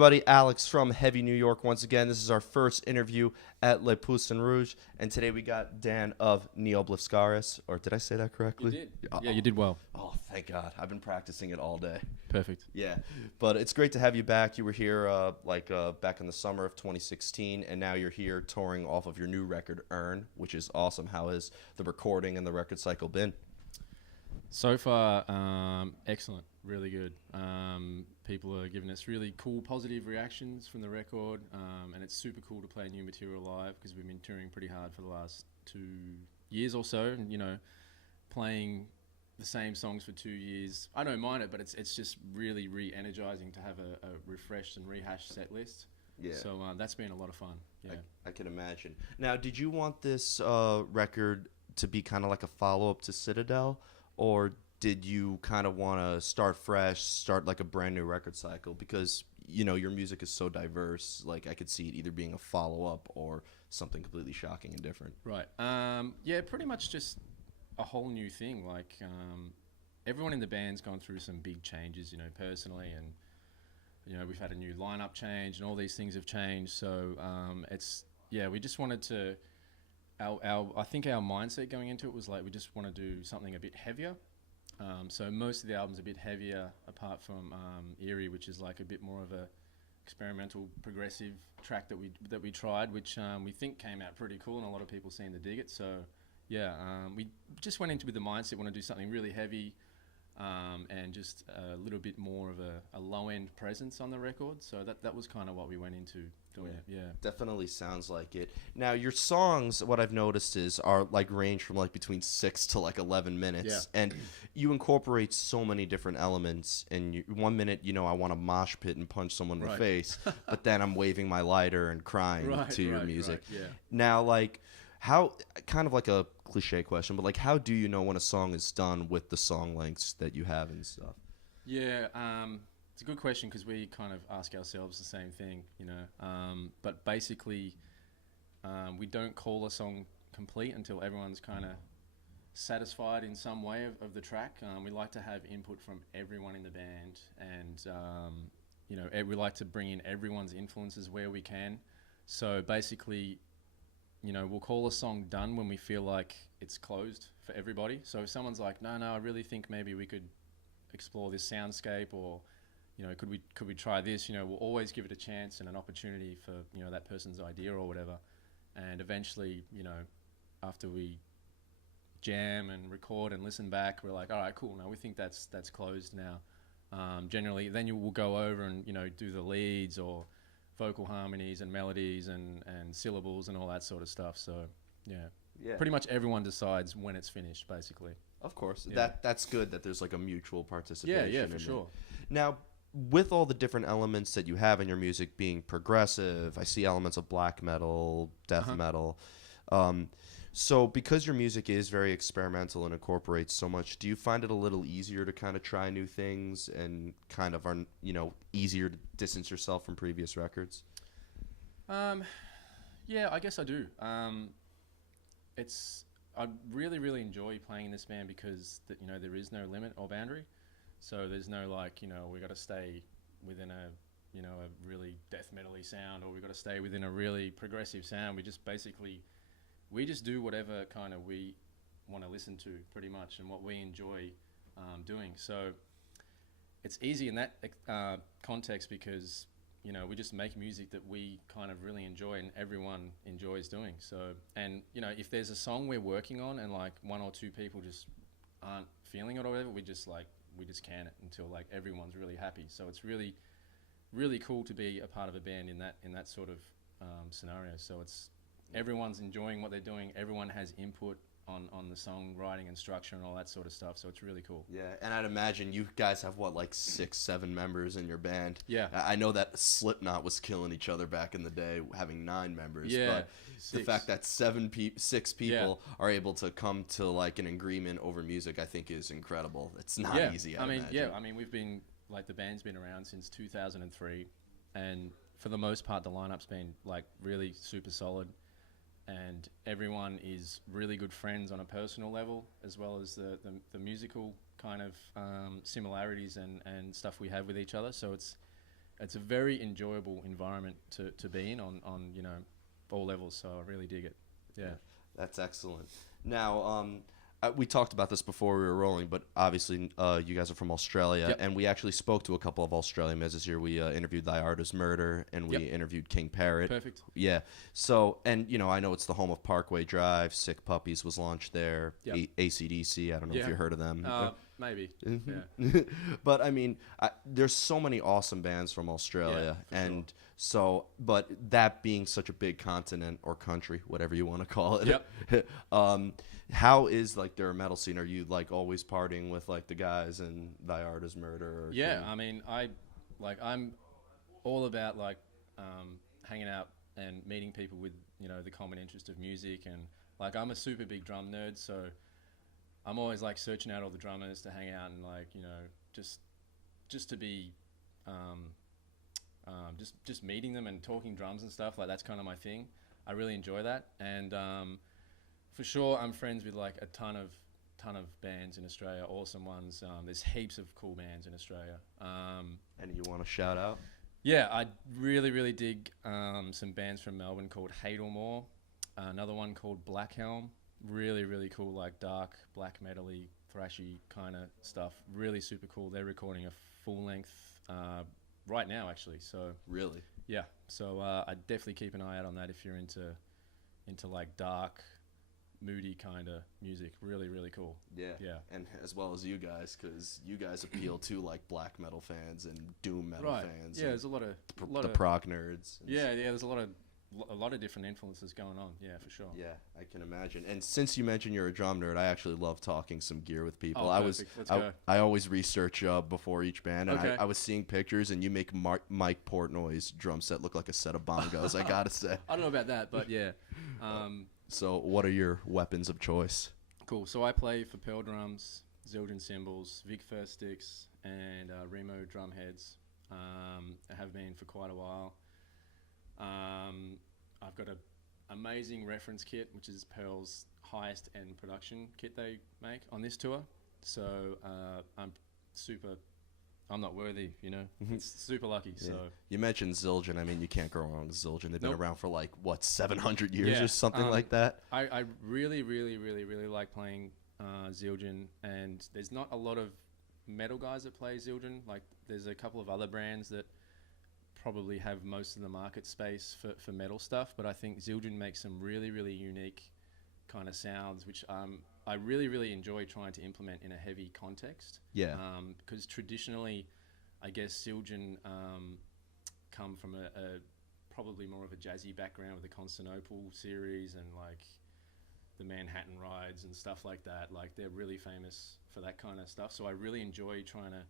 everybody, Alex from Heavy New York once again. This is our first interview at Le Poussin Rouge, and today we got Dan of Ne Obliviscaris, or did I say that correctly? You did. Yeah, you did well. Oh, thank God. I've been practicing it all day. Perfect. Yeah, but it's great to have you back. You were here back in the summer of 2016, and now you're here touring off of your new record, Earn, which is awesome. How has the recording and the record cycle been? So far, excellent. Really good. People are giving us really cool, positive reactions from the record, and it's super cool to play new material live because we've been touring pretty hard for the last 2 years or so, and playing the same songs for 2 years. I don't mind it, but it's just really re-energizing to have a refreshed and rehashed set list. Yeah. So that's been a lot of fun. Yeah. I can imagine. Now, did you want this record to be kind of like a follow-up to Citadel, or did you kind of want to start fresh, start like a brand new record cycle? Because, your music is so diverse. Like, I could see it either being a follow-up or something completely shocking and different. Right. Yeah, pretty much just a whole new thing. Like, everyone in the band's gone through some big changes, personally, and, we've had a new lineup change and all these things have changed. So, we just wanted to, I think our mindset going into it was like, we just want to do something a bit heavier. So most of the album's a bit heavier, apart from Eerie, which is like a bit more of a experimental progressive track that we tried, which we think came out pretty cool, and a lot of people seem to dig it. So yeah, we just went into with the mindset, want to do something really heavy, and just a little bit more of a low-end presence on the record. So that was kind of what we went into doing it. Yeah, definitely sounds like it. Now, your songs, what I've noticed are like range from like between 6 to like 11 minutes, and you incorporate so many different elements. And 1 minute, I want to mosh pit and punch someone in the face, but then I'm waving my lighter and crying to your music. Right, yeah. Now, like, how, kind of like a cliche question, but like, how do you know when a song is done with the song lengths that you have and stuff? Yeah, it's a good question because we kind of ask ourselves the same thing, but basically we don't call a song complete until everyone's kind of satisfied in some way of the track. We like to have input from everyone in the band, and we like to bring in everyone's influences where we can. So basically, we'll call a song done when we feel like it's closed for everybody. So if someone's like, no, I really think maybe we could explore this soundscape, or could we try this, we'll always give it a chance and an opportunity for that person's idea or whatever. And eventually, after we jam and record and listen back, we're like, all right, cool, now we think that's closed now. Generally then we'll go over and do the leads or vocal harmonies and melodies and syllables and all that sort of stuff. So yeah, pretty much everyone decides when it's finished, basically. Of course. Yeah. That's good that there's like a mutual participation. Yeah, for sure. Now, with all the different elements that you have in your music being progressive, I see elements of black metal, death metal. So because your music is very experimental and incorporates so much, do you find it a little easier to kind of try new things and kind of are, easier to distance yourself from previous records? Yeah, I guess I do. I really, really enjoy playing in this band because there is no limit or boundary. So there's no we got to stay within a really death metal-y sound, or we got to stay within a really progressive sound. We just do whatever kind of we want to listen to, pretty much, and what we enjoy doing. So it's easy in that context because we just make music that we kind of really enjoy and everyone enjoys doing. So, and if there's a song we're working on and like one or two people just aren't feeling it or whatever, we just can it until like everyone's really happy. So it's really, really cool to be a part of a band in that sort of scenario. So everyone's enjoying what they're doing. Everyone has input on the song writing and structure and all that sort of stuff. So it's really cool. Yeah, and I'd imagine you guys have like 6, 7 members in your band. Yeah. I know that Slipknot was killing each other back in the day, having 9 members. Yeah. But 6. The fact that 6 people are able to come to like an agreement over music, I think is incredible. It's not easy. I mean, we've been the band's been around since 2003, and for the most part, the lineup's been like really super solid. And everyone is really good friends on a personal level, as well as the musical kind of similarities and stuff we have with each other. So it's a very enjoyable environment to be in on all levels. So I really dig it. Yeah. That's excellent. Now, we talked about this before we were rolling, but obviously you guys are from Australia, Yep. and we actually spoke to a couple of Australian bands this year. We interviewed Thy Art Is Murder, and we Yep. interviewed King Parrot. Perfect. Yeah. So, and I know it's the home of Parkway Drive. Sick Puppies was launched there. Yep. AC/DC, I don't know if Yeah. you heard of them. Maybe. Mhm. Yeah. But I mean, there's so many awesome bands from Australia, Yeah, for and so, but that being such a big continent or country, whatever you want to call it. Yep. How is like their metal scene? Are you like always partying with like the guys in Thy Art Is Murder? Or Yeah, I mean, I'm all about like hanging out and meeting people with the common interest of music, and like I'm a super big drum nerd, so I'm always like searching out all the drummers to hang out and like just to be just meeting them and talking drums and stuff. Like that's kind of my thing. I really enjoy that, and for sure I'm friends with like a ton of bands in Australia, awesome ones. There's heaps of cool bands in Australia. Any you want to shout out? Yeah, I really dig some bands from Melbourne called Hate or More. Another one called Black Helm. Really cool, like dark, black metal-y, thrashy kind of stuff. Really super cool. They're recording a full length right now, actually. So Really? yeah, so I definitely keep an eye out on that if you're into like dark, moody kind of music. Really cool. Yeah. Yeah. And as well as you guys, because you guys appeal to like black metal fans and doom metal Right. fans. Yeah, and there's a lot of the prog nerds. yeah. There's a lot of different influences going on. Yeah, for sure. Yeah, I can imagine. And since you mentioned you're a drum nerd, I actually love talking some gear with people. Oh, perfect. Let's go. I always research before each band, and Okay. I was seeing pictures, and you make Mike Portnoy's drum set look like a set of bongos. I gotta say. I don't know about that, but yeah. So, what are your weapons of choice? Cool. So I play for Pearl drums, Zildjian cymbals, Vic First sticks, and Remo drum heads. I have been for quite a while. I've got an amazing reference kit, which is Pearl's highest end production kit they make on this tour. So I'm not worthy, It's super lucky. Yeah. So You mentioned Zildjian. I mean, you can't go wrong with Zildjian. They've been Nope. around for like, what, 700 years Yeah, or something like that? I really like playing Zildjian, and there's not a lot of metal guys that play Zildjian. Like there's a couple of other brands that probably have most of the market space for metal stuff, but I think Zildjian makes some really unique kind of sounds, which I really enjoy trying to implement in a heavy context. Yeah. Because traditionally, I guess Zildjian come from a probably more of a jazzy background with the Constantinople series and like the Manhattan Rides and stuff like that. Like they're really famous for that kind of stuff. So I really enjoy trying to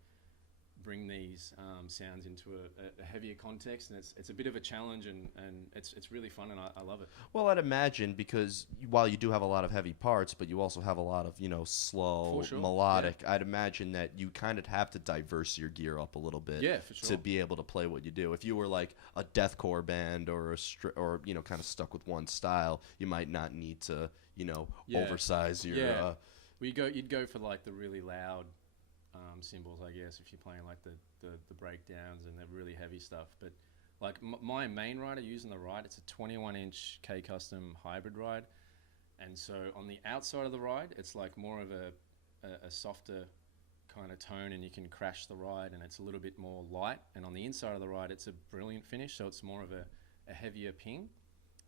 bring these sounds into a heavier context, and it's a bit of a challenge, and it's really fun, and I love it. Well, I'd imagine, because while you do have a lot of heavy parts, but you also have a lot of, slow, For sure, melodic, I'd imagine that you kind of have to diverse your gear up a little bit Yeah, for sure. to be able to play what you do. If you were like a deathcore band or kind of stuck with one style, you might not need to, Yeah. oversize your... Yeah. You'd go for like the really loud cymbals, I guess, if you're playing like the breakdowns and the really heavy stuff. But like my main ride I use on the ride, it's a 21-inch K Custom hybrid ride, and so on the outside of the ride, it's like more of a softer kind of tone, and you can crash the ride, and it's a little bit more light. And on the inside of the ride, it's a brilliant finish, so it's more of a heavier ping.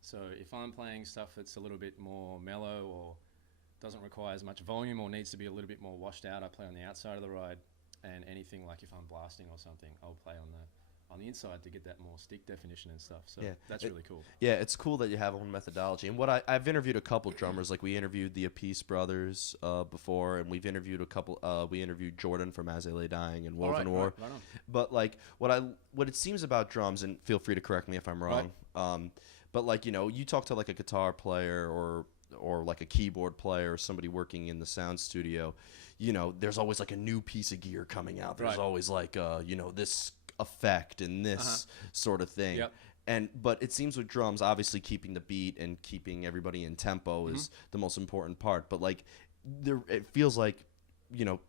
So if I'm playing stuff that's a little bit more mellow or doesn't require as much volume or needs to be a little bit more washed out, I play on the outside of the ride. And anything like if I'm blasting or something, I'll play on the inside to get that more stick definition and stuff. So Yeah. that's really cool. Yeah, it's cool that you have own methodology. And what I've interviewed a couple drummers, like we interviewed the Appice brothers before, and we've interviewed we interviewed Jordan from As They Lay Dying and Woven War. Right on. But like what it seems about drums, and feel free to correct me if I'm wrong. Right. But like you talk to like a guitar player or like a keyboard player or somebody working in the sound studio, there's always like a new piece of gear coming out. There's Right. always like this effect and this sort of thing. Yep. But it seems with drums, obviously keeping the beat and keeping everybody in tempo is the most important part. But like it feels like,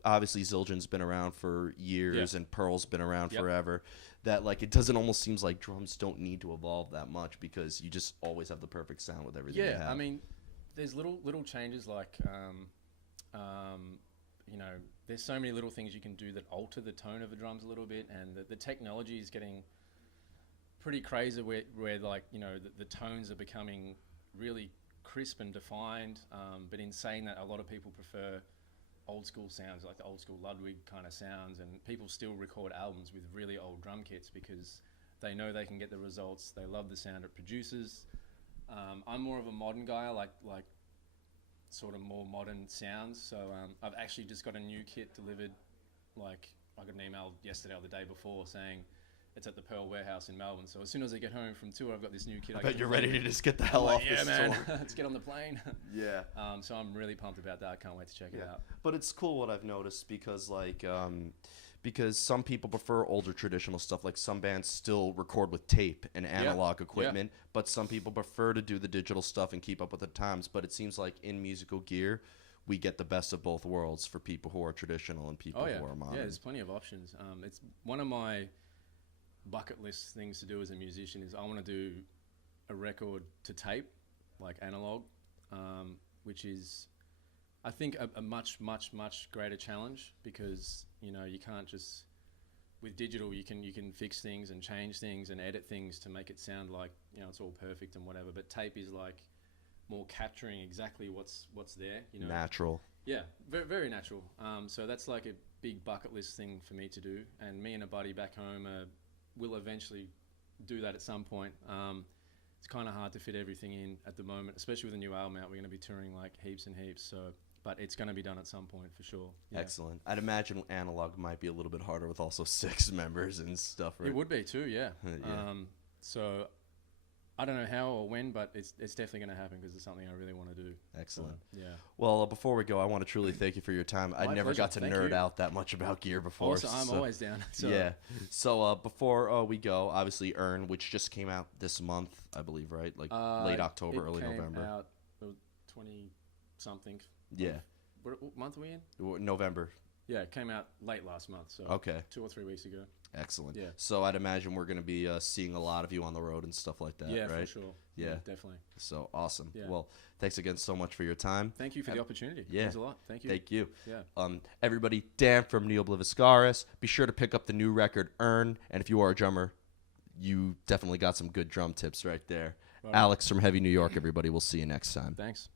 obviously Zildjian's been around for years and Pearl's been around forever. that like it doesn't almost seems like drums don't need to evolve that much because you just always have the perfect sound with everything. Yeah, you have. I mean, there's little changes like, you know, there's so many little things you can do that alter the tone of the drums a little bit, and the technology is getting pretty crazy where like, you know, the tones are becoming really crisp and defined, but in saying that, a lot of people prefer old school sounds, like the old school Ludwig kind of sounds, and people still record albums with really old drum kits because they know they can get the results. They love the sound it produces. I'm more of a modern guy, like sort of more modern sounds. So I've actually just got a new kit delivered. Like I got an email yesterday or the day before saying it's at the Pearl Warehouse in Melbourne. So as soon as I get home from tour, I've got this new kit. I bet you're ready to just get the hell off this man. tour. Let's get on the plane. Yeah. So I'm really pumped about that. I can't wait to check it out. But it's cool what I've noticed because like because some people prefer older traditional stuff. Like some bands still record with tape and analog equipment, but some people prefer to do the digital stuff and keep up with the times. But it seems like in musical gear, we get the best of both worlds for people who are traditional and people who are modern. Yeah, there's plenty of options. It's one of my bucket list things to do as a musician is I want to do a record to tape, like analog, which is, I think, a much greater challenge because, you know, you can't just, with digital, you can fix things and change things and edit things to make it sound like, you know, it's all perfect and whatever, but tape is like more capturing exactly what's there, you know. Natural. Yeah, very, very natural. So that's like a big bucket list thing for me to do, and me and a buddy back home will eventually do that at some point. It's kind of hard to fit everything in at the moment, especially with a new album out. We're going to be touring like heaps and heaps, so but it's going to be done at some point for sure. Yeah. Excellent. I'd imagine analog might be a little bit harder with also 6 members and stuff, right? It would be too, yeah. So I don't know how or when, but it's definitely going to happen because it's something I really want to do. Excellent. So, yeah. Well, before we go, I want to truly thank you for your time. I never got to nerd out that much about gear before. Also, I'm always down. So. Yeah. So before we go, obviously Earn, which just came out this month, I believe, right? Like late October, early November. It came out 20-something. Yeah. What month are we in? November. Yeah, it came out late last month, so okay. 2 or 3 weeks ago. Excellent. Yeah. So I'd imagine we're going to be seeing a lot of you on the road and stuff like that, yeah, right? For sure. Yeah. Definitely. So awesome. Yeah. Well, thanks again so much for your time. Thank you for the opportunity. Yeah. Thanks a lot. Thank you. Thank you. Yeah. Everybody, Dan from Ne Obliviscaris. Be sure to pick up the new record, Earn. And if you are a drummer, you definitely got some good drum tips right there. Right. Alex from Heavy New York, everybody. We'll see you next time. Thanks.